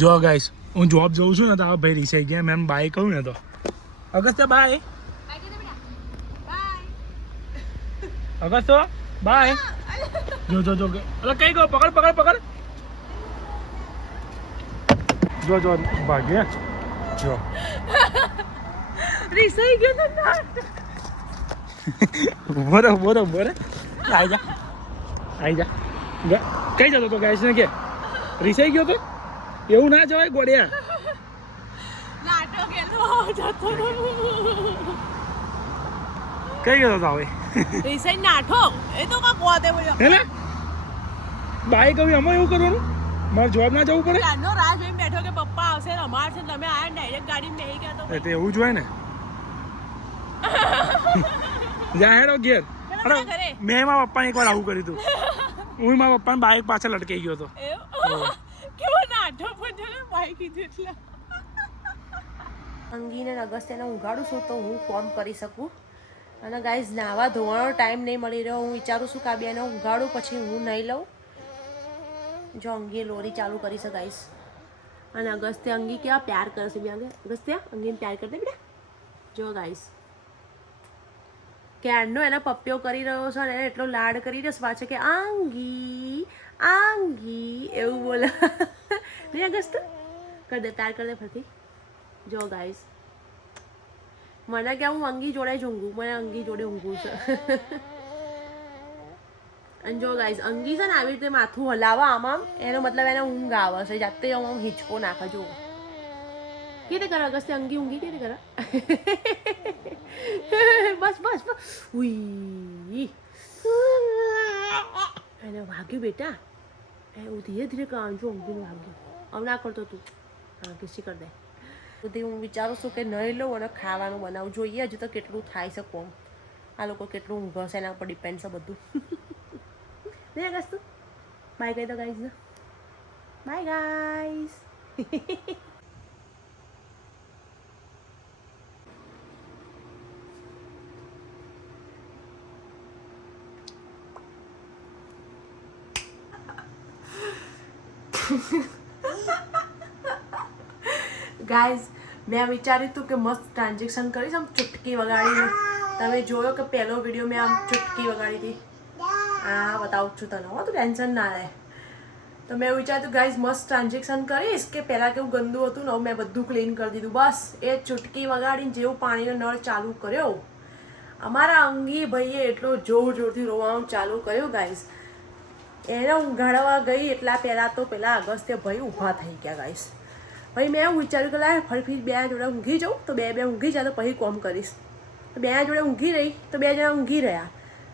જો ગાઈસ હું જોબ જઉં છું ને તો આ ભાઈ રીસાઈ ગયા મેં બાય કહું ને તો અગસ્ત્ય બાય અગસ્ત્ય બાય જો જો જો અરે કઈ ગયો પકડ પકડ પકડ જો જો ભાગ્ય જો રીસાઈ ગયો ના બોરો બોરો બોરે આઈ જા કઈ જતો તો ગાઈસ ને કે રીસાઈ ગયો તો એવું ના જવાય ગોડિયા નાટો ગેલો જતો કઈ ગયો તો હવે રીસાઈ નાઠો એ તો કા કોતે બોલ્યો હે ને બાય કહું એમાં એવું કરવાનું મારે જોબ ના જવું પડે કાનો રાહ જોઈને બેઠો કે પપ્પા આવશે ને અમાર છે તમે આયા ડાયરેક્ટ ગાડી માં બેહી ગયા તો તે એવું જ હોય ને જાહેરો ઘેર અરે મેં મારા પપ્પાને એકવાર આવું કર્યું હતું હું મારા પપ્પાને બાઇક પાછળ લટકાઈ ગયો હતો કેવો નાઠો પણ બાઈક કીધું એટલે અંગીને અગસ્ત્યને ઊંઘાડું છું તો હું ફોન કરી શકું અને ગાઈઝ નાવા ધોવાનો ટાઈમ નહીં મળી રહ્યો હું વિચારું છું કે આ બેને ઊંઘાડું પછી હું નહીં લઉં જો અંગીએ લોરી ચાલુ કરી છે ગાઈઝ અને અગસ્ત્ય અંગી કેવા પ્યાર કરશે બે અગસ્ત્ય અંગીને પ્યાર કરી દે બેટા જો ગાઈઝ ક્યારનો એના પપ્પીઓ કરી રહ્યો છે અને એટલો લાડ કરી રહ્યો પાછો કે આંગી આંગી એવું બોલે નહીં અગસ્ત્ય કરી દે પ્યાર કરી દે ફરતી જો ગાઈઝ મને કે હું અંગી જોડે જ ઊંઘું મને અંગી જોડે ઊંઘું છે અને જો ગાઈઝ અંગી છે ને આવી રીતે માથું હલાવા આમાં એનો મતલબ એને ઊંઘ આવે છે જાતે આમ હિંચકો નાખે જો કેવી રીતે કરે અગસ્ત્ય અંગી ઊંઘી કેવી રીતે કરે બસ બસ બસ ઉઈ એને વાગ્યું બેટા એવું ધીરે ધીરે કામ જો ઊંઘીને વાગ્યું હવે ના કરતો તું હા કિસી કર દે સુધી હું વિચારું છું કે નહીં લઉં અને ખાવાનું બનાવું જોઈએ હજુ તો કેટલું થાય છે કોમ આ લોકો કેટલું ઊંઘે છે એના પર ડિપેન્ડ છે બધું નહીં અગસ્તુ બાય કહી દો ગાઈઝ ને બાય ગાઈઝ ગાઈઝ મેં વિચાર્યું હતું કે મસ્ત ટ્રાન્ઝેક્શન કરીશ આમ ચુટકી વગાડીને તમે જોયો કે પહેલો વિડીયો મેં આમ ચુટકી વગાડી હતી હા બતાવું છું તને હો તું ટેન્શન ના રહે તો મેં વિચાર્યું ગાઈઝ મસ્ત ટ્રાન્ઝેક્શન કરીશ કે પહેલાં કેવું ગંદુ હતું ને મેં બધું ક્લીન કરી દીધું બસ એ ચુટકી વગાડીને જેવું પાણીનો નળ ચાલુ કર્યો અમારા અંગી ભાઈએ એટલો જોર જોરથી રોવાનું ચાલુ કર્યું ગાઈઝ એને ઊંઘાડવા ગઈ એટલા પહેલાં તો પેલા અગસ્ત્ય ભાઈ ઊભા થઈ ગયા ગાઈઝ ભાઈ મેં એવું વિચાર્યું કે લાય ફરી બે જોડે ઊંઘી જાઉં તો બે ઊંઘી જાય તો પછી કોમ કરીશ તો બે જોડે ઊંઘી રહી તો બે જણા ઊંઘી રહ્યા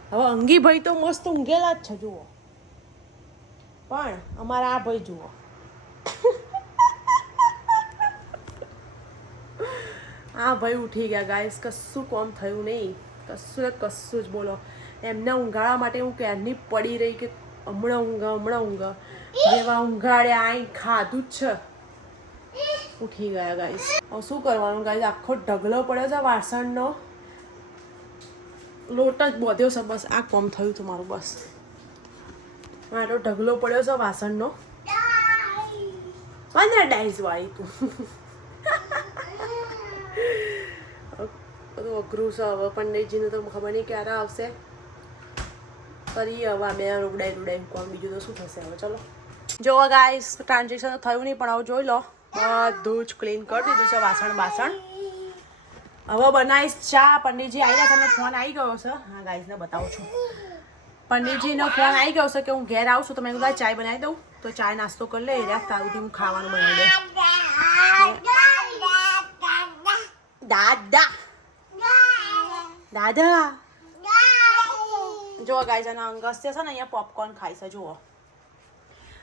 હવે અંગી ભાઈ તો મસ્ત ઊંઘેલા જ છે જુઓ પણ અમારા આ ભાઈ જુઓ આ ભાઈ ઉઠી ગયા ગાઈસ કશું કોમ થયું નહીં કશું જ બોલો એમને ઊંઘાડવા માટે હું ક્યારની પડી રહી કે હમણાં ઊંઘ જેવા ઊંઘાડ્યા આઈ ખાધું જ છે ઉઠી ગયા ગાઈસ હવે શું કરવાનું ગાઈસ આખો ઢગલો પડ્યો છે વાસણનો લોટ જ બોધ્યો છે બસ આ કોમ થયું હતું મારું બસ મારો ઢગલો પડ્યો છે વાસણનો મને ડાઈસ વાળી તું બધું અઘરું છે હવે પંડિતજીને તો ખબર નહીં ક્યારે આવશે કરીએ હવે મેં રૂડાઈ કોમ બીજું તો શું થશે હવે ચલો જો ગાઈસ ટ્રાન્ઝેક્શન તો થયું નહીં પણ હવે જોઈ લો બધું જ ક્લીન કરી દીધું છે વાસણ હવે બનાવીશ ચા પંડિતજી આવી ગયા તમને ફોન આવી ગયો છે હા ગાઈસને બતાવું છું પંડિતજીનો ફોન આવી ગયો છે કે હું ઘેર આવું છું તો મેં કીધું ચાય બનાવી દઉં તો ચાય નાસ્તો કરી લે રહ્યા તારુંથી હું ખાવાનું બનાવી દઉં દાદા દાદા જો ગાઈસ આના અંગસ્ત્ય છે ને અહીંયા પોપકોર્ન ખાય છે જુઓ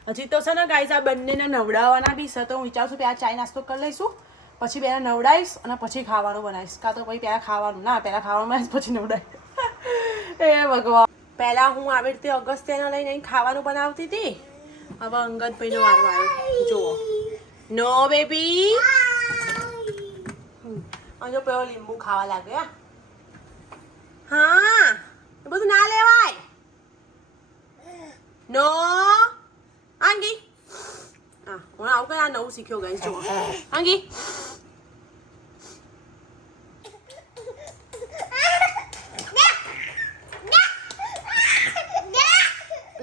હજી તો છે ને ગાઈસ આ બંનેને નવડાવવાના બી છે તો હું વિચારું છું કે આ ચાય નાસ્તો કરી લઈશું પછી બેને નવડાવીશ અને પછી ખાવાનું બનાવીશ કાં તો પછી પહેલાં ખાવાનું ના પહેલાં ખાવાનું બનાવીશ પછી નવડાવીશ એ ભગવાન પહેલાં હું આવી રીતે અગસ્ત્યને લઈને ખાવાનું બનાવતી હતી હવે અંગદભાઈનો વારો આવ્યો જુઓ નો બેબી અને પેલો લીંબુ ખાવા લાગે હા એ બધું ના લેવાય નો આંગી હા હું આવું કઈ આ નવું શીખ્યો ગાઈસ જો અંગી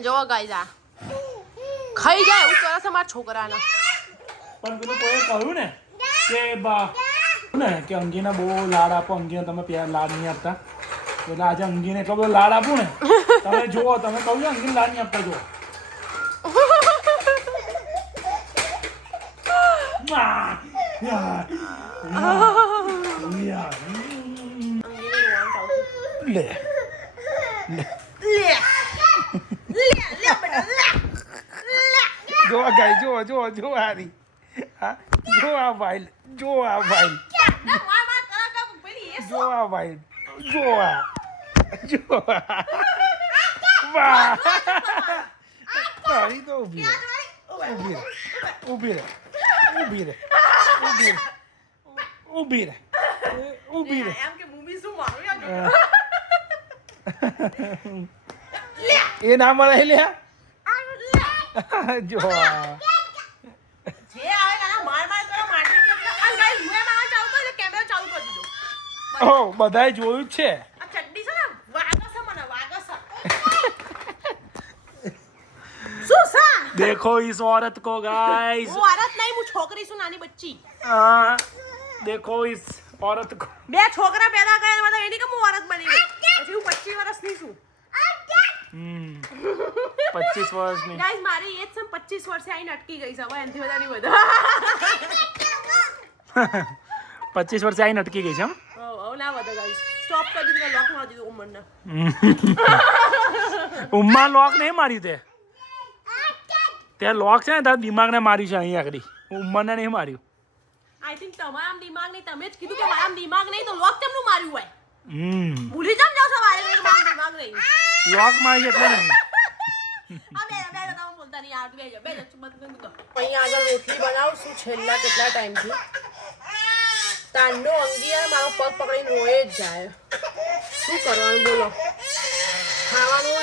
જો ગાઈસ આ ખાઈ જાય એવું કરે છે મારા છોકરાને પણ પેલું કોઈ કહ્યું ને કે કે અંગીને બહુ લાડ આપો, અંગીને તમે લાડ નહીં આપતા, એટલે આજે અંગીને એટલો બધો લાડ આપું ને તમે જુઓ, તમે કહું છો અંગીને લાડ નહીં આપતા, જુઓ લે જો ગાય જો હારી હા જો આ ભાઈ જો આ ભાઈ જો આ ભાઈ જો આ વાહ તારી તો ઊભી રહે ઊભી રહે એમ કે મૂવી શું મારું એ ના મળે લે જો જે આવે ગાના માર કરો માટી એટલે આ ગાઈસ હું એમાં ચાલુ કરી કેમેરા ચાલુ કરી દીધો ઓ બધાય જોયું જ છે આ ચડ્ડી છે ને વાગસ મને વાગસ શું સા देखो इस औरत को गाइस હું औरत નહીં હું છોકરી છું નાની બચ્ચી देखो इस औरत को બે છોકરા પેદા કર્યા બધા એની કે હું औरत બની ગઈ હજી હું 25 વર્ષની છું 25 વર્ષની ગાઈસ મારી એજ છે 25 વર્ષે આઈને અટકી ગઈ છે હવે એનથી વધારે નહીં વધે 25 વર્ષે આઈને અટકી ગઈ છે એમ હવે ના વધે ગાઈસ સ્ટોપ કરી દીધું લોક મારી દીધું ઉંમરને ઉમ્મા લોક નહીં મારી તે લોક છે ને તારા દિમાગને માર્યું છે અહીંયા આગળ ઉંમરને નહીં માર્યું આઈ થિંક તમારા દિમાગ નહીં તમે જ કીધું કે મારા દિમાગ નહીં તો લોક કેમનું માર્યું હોય ભૂલી જાવ સવારે મારા દિમાગ નહીં લોક મારી એટલે નહીં અહીંયા આગળ રોટલી બનાવું છું છેલ્લા કેટલા ટાઈમથી તાંડો અંગી અને મારો પગ પકડીને રોયે જ જાય શું કરવાનું બોલો ખાવાનું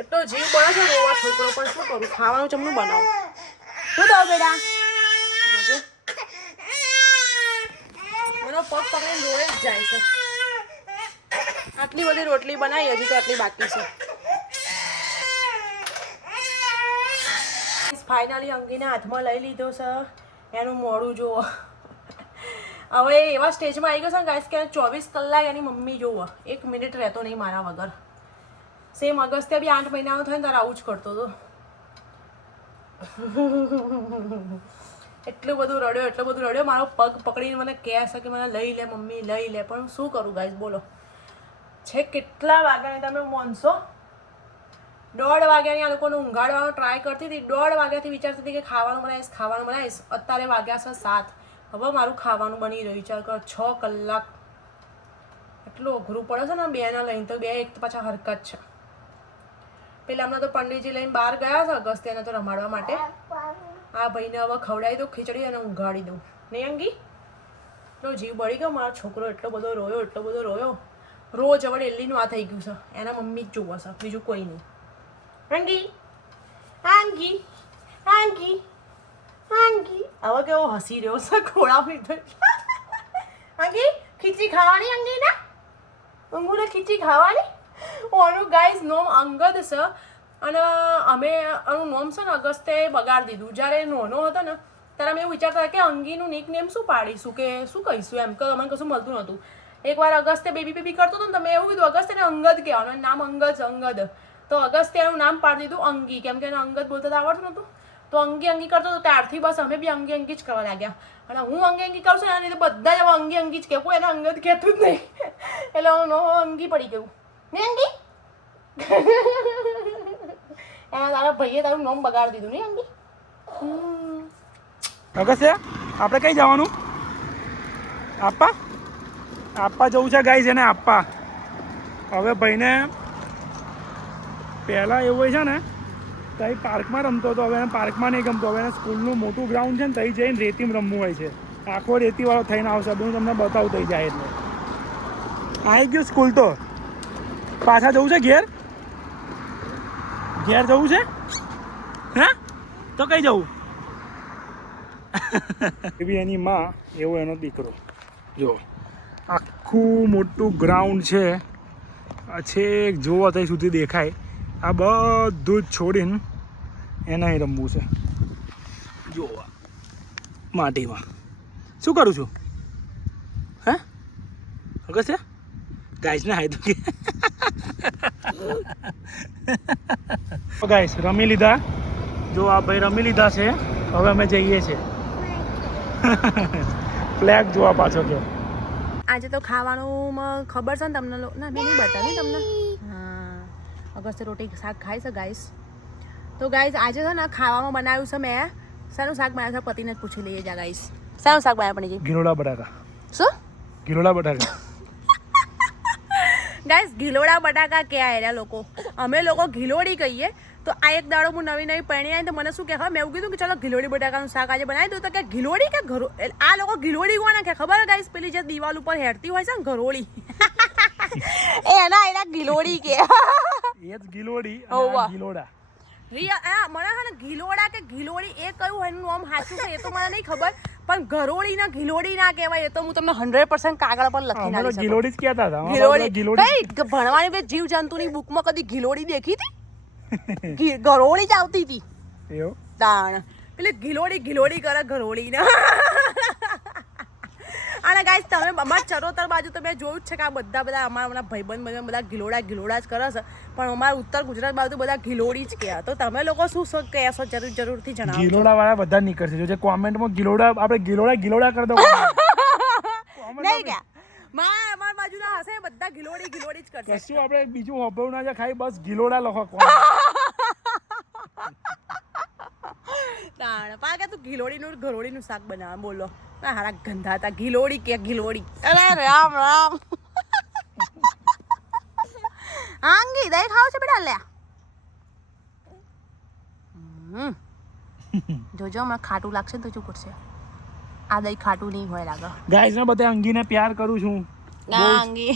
એટલો જીવ બને છે રોવા છોકરો પણ શું કરું ખાવાનું ચમનું બનાવું શું કહો બેટા મારો પગ પકડીને રોયે જ જાય છે આટલી બધી રોટલી બનાવી હજી તો આટલી બાકી છે ફાઇનલી અંગીને હાથમાં લઈ લીધો છે એનું મોડું જુઓ હવે એવા સ્ટેજમાં આવી ગયો છે ને ગાઈસ કે 24 કલાક એની મમ્મી જુઓ 1 મિનિટ રહેતો નહીં મારા વગર સેમ અગસ્ત્ય બી 8 મહિનાનો થયો ને ત્યારે આવું જ કરતો હતો એટલું બધું રડ્યો મારો પગ પકડીને મને કહે છે કે મને લઈ લે મમ્મી લઈ લે પણ શું કરું ગાઈસ બોલો છે કેટલા વાગ્યાની તમે માનશો 1:30 વાગ્યાની આ લોકોને ઊંઘાડવાનો ટ્રાય કરતી હતી 1:30 વાગ્યાથી વિચારતી હતી કે ખાવાનું બનાવીશ અત્યારે વાગ્યા છે 7 હવે મારું ખાવાનું બની રહ્યું વિચાર કર 6 કલાક એટલું અઘરું પડે છે ને બેને લઈને તો બે એક તો પાછા હરકત છે પેલા હમણાં તો પંડિતજી લઈને બહાર ગયા છે અગસ્ત્યને તો રમાડવા માટે આ ભાઈને હવે ખવડાવી દઉં ખીચડી અને ઊંઘાડી દઉં નહીં અંગી એટલો જીવ બળી ગયો મારો છોકરો એટલો બધો રોયો રોજ હવે ડેલીનું આ થઈ ગયું છે એના મમ્મી જ જોવે છે બીજું કોઈ નહીં આંગી હવે કેવો હસી રહ્યો છે ખોળા પીધો આંગી ખીચડી ખાવાની અંગી ના અંગુને ખીચડી ખાવાની ઓનું ગાઈસ નોમ અંગદ છે અને અમે આનું નોમ છે ને અગસ્ત્યે બગાડી દીધું જ્યારે નાનો હતો ને ત્યારે અમે એવું વિચારતા હતા કે અંગીનું નિક નેમ શું પાડીશું કે શું કહીશું એમ કે અમને કશું મળતું નહોતું એકવાર અગસ્ત્ય બેબી કરતો હતો ને તમે એવું કીધું અગસ્ત્યને અંગદ કહેવાનું નામ અંગદ તો અગસ્ત્યનું નામ પાડી દીધું અંગી કેમ કે એને અંગદ બોલતા તો આવડતું નહોતું તો અંગી કરતો હતો ત્યારથી બસ અમે બી અંગી જ કરવા લાગ્યા અને હું અંગી કરું છું ને એટલે બધા જ હવે અંગી જ કહેવું એને અંગદ કહેતું જ નહીં એટલે હું અંગી પડી ગયું ને અંગી એના તારા ભાઈએ તારું નામ બગાડી દીધું નહીં અંગી અગસ્ત્ય આપણે કઈ જવાનું આપવા જવું છે ગાઈસ એને આપવા હવે ભાઈને પહેલાં એવું હોય છે ને ત્યાં પાર્કમાં રમતો હતો હવે એને પાર્કમાં નહીં ગમતો હવે એને સ્કૂલનું મોટું ગ્રાઉન્ડ છે ને ત્યાં જઈને રેતીમાં રમવું હોય છે આખો રેતીવાળો થઈને આવશે હું તમને બતાવું થઈ જાય એટલે આવી ગયું સ્કૂલ તો પાછા જવું છે ઘેર જવું છે હે તો કઈ જવું એવી એની માં એવો એનો દીકરો. જો આખું મોટું ગ્રાઉન્ડ છે, આ છેક જોવા ત્યાં સુધી દેખાય. આ બધું જ છોડીને એને અહીં રમવું છે. જોવા માટીમાં શું કરું છું? હે અગર છે ગાઈસને હાય તો ગાઈસ રમી લીધા. જો આ ભાઈ રમી લીધા છે. હવે અમે જઈએ છીએ. ફ્લેગ જોવા પાછો ગયો. આજે તો ખાવાનું ખબર છે ને તમને ના મેં નહીં બતાવ્યું તમને. હા અગસ્ત્ય રોટી શાક ખાય છે ગાઈસ. તો ગાઈસ આજે છે ને ખાવામાં બનાવ્યું છે મેં. શાનું શાક બનાવ્યું છે પતિને જ પૂછી લઈએ જા ગાઈસ. શાનું શાક બનાવ્યું પણીજી? ગિલોડા બટાકા. શું ગિલોડા બટાકા? ગાઈસ ગિલોડા બટાકા ક્યાં એરા લોકો? અમે લોકો ગિલોડી કહીએ. તો આ એક દાડો હું નવી નવી પરણી આવી તો મને શું કહે મેં એવું કીધું કે ચલો ગિલોડી બટાકાનું શાક આજે બનાવી દઉં. તો કે ગિલોડી કે આ લોકો ગિલોડી કોને કે ખબર ગાઈસ? પેલી જે દિવાલ ઉપર હેરતી હોય છે ને ઘરોળી એના ગિલોડી કે એ જ ગિલોડી અને આ ગિલોડા. મને છે ને ગિલોડા કે ગિલોડી એ કયું એનું નામ સાચું છે એ તો મને નહીં ખબર, પણ ઘરોળી ના ગિલોડી ના કહેવાય. એ તો હું તમને 100% કાગળ પર લખી નાખી. ગિલોડી જ કહેતા હતા. ગિલોડી ભણવાની બે જીવ જંતુની બુકમાં કદી ગિલોડી દેખી હતી? ગરોળી જ આવતી હતી એવું તાણ. એટલે ગિલોડી ગિલોડી કરે ઘરોળી ને. અને ગાઈસ તમે અમારા ચરોતર બાજુ તો મેં જોયું જ છે કે આ બધા અમારા ભાઈબંધ બધા ગિલોડા જ કરે છે, પણ અમારા ઉત્તર ગુજરાત બાજુ બધા ગિલોડી જ કહે. તો તમે લોકો શું કહેશો જરૂરથી જણાવો. ગિલોડા વાળા બધા નીકળશે. જો કોમેન્ટમાં ગિલોડા આપણે ગિલોડા કરી દો. નહીં કે અમારા બાજુના હશે બધા ગિલોડી જ કરશે. કશું આપણે બીજું હોભળું ના જાય ખાઈ બસ ગિલોડા લખો. તાણ પા કે તું ગિલોડીનું ઘરોળીનું શાક બનાવ બોલો. હારા ગંધા હતા ગિલોડી કે ગિલોડી. અરે રામ રામ. આંગી દહીં ખાવ છે બેટા? લે જોજો હમણાં ખાટું લાગશે તો શું કરશે? આ દહીં ખાટું નહીં હોય લાગે. ગાઈસ ને બધા અંગીને પ્યાર કરું છું. અંગી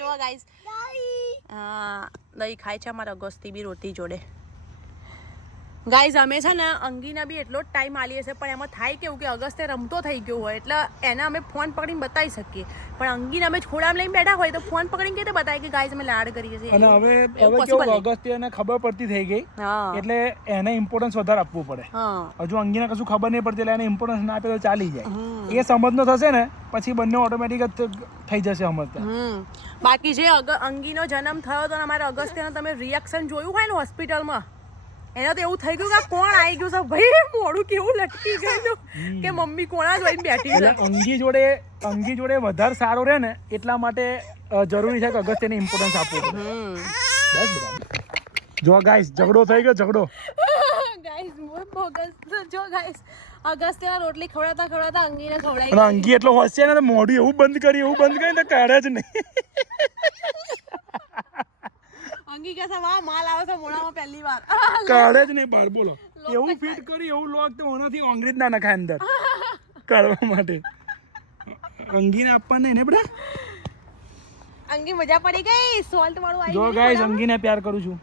જો ગાઈસ હા દહીં ખાય છે અમારા અગસ્તી બી રોટી જોડે. ગાઈઝ અમે છે ને અંગીના બી એટલો જ ટાઈમ આલીએ છે, પણ એમાં થાય કેવું કે અગસ્ત્ય રમતો થઈ ગયો હોય એટલે એને અમે ફોન પકડીને બતાવી શકીએ, પણ અંગીને અમે ખોડામાં લઈને બેઠા હોય તો ફોન પકડીને કેવી રીતે બતાવીએ કે ગાઈઝ અમે લાડ કરીએ છીએ. અને હવે કેવું અગસ્ત્યને ખબર પડતી થઈ ગઈ એટલે એને ઇમ્પોર્ટન્સ વધારે આપવું પડે. હજુ અંગીને કશું ખબર નહીં પડતી એટલે એને ઇમ્પોર્ટન્સ ના આપે તો ચાલી જાય. એ સમજનો થશે ને પછી બંને ઓટોમેટિક જ થઈ જશે સમજતા. બાકી જે અંગીનો જન્મ થયો તો અમારા અગસ્ત્યનો તમે રિએક્શન જોયું હોય ને હોસ્પિટલમાં, એને તો એવું થઈ ગયું કે કોણ આવી ગયું છે ભાઈ, મોડું કેવું લટકી ગયું કે મમ્મી કોણા જ લઈને બેઠી છે. અંગી જોડે વધારે સારો રહે ને એટલા માટે જરૂરી છે કે અગસ્ત્યને ઇમ્પોર્ટન્સ આપવું પડે. બસ જો ગાઈસ ઝઘડો થઈ ગયો ઝઘડો. જો ગાઈસ અગસ્ત્યના રોટલી ખવડાવતા અંગીને ખવડાવી. અને અંગી એટલો હોશિયાર ને મોઢું એવું બંધ કરી તો કાઢે જ નહીં. અંગી કે વાહ માલ આવે છે મોઢામાં પહેલી વાર કાઢે જ નહીં બહાર. બોલો એવું ફિટ કરી એવું લોક તો ઓનાથી અંગ્રેજ ના નખાય અંદર કાઢવા માટે. અંગીને આપવા નહીં ને બેટા. અંગી મજા પડી ગઈ. સોલ્ટ વાળું આવી જો ગાઈસ અંગીને પ્યાર કરું છું.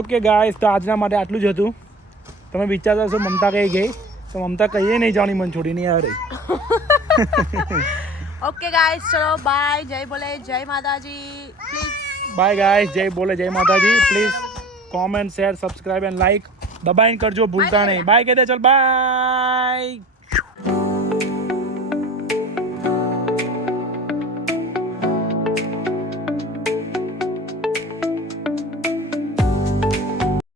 ઓકે ગાઈસ તો આજના માટે આટલું જ હતું. તમે વિચારતા હશો મમતા કઈ ગઈ, તો મમતા કહીએ નહીં જાણી મન છોડીને યાર. ઓકે ગાઈસ ચલો બાય. જય બોલે જય માતાજી. Please bye guys. જય બોલે જય માતાજી. Please comment share subscribe and like દબાઈને કરજો ભૂલતા નહીં. બાય કહી દે ચલ બાય.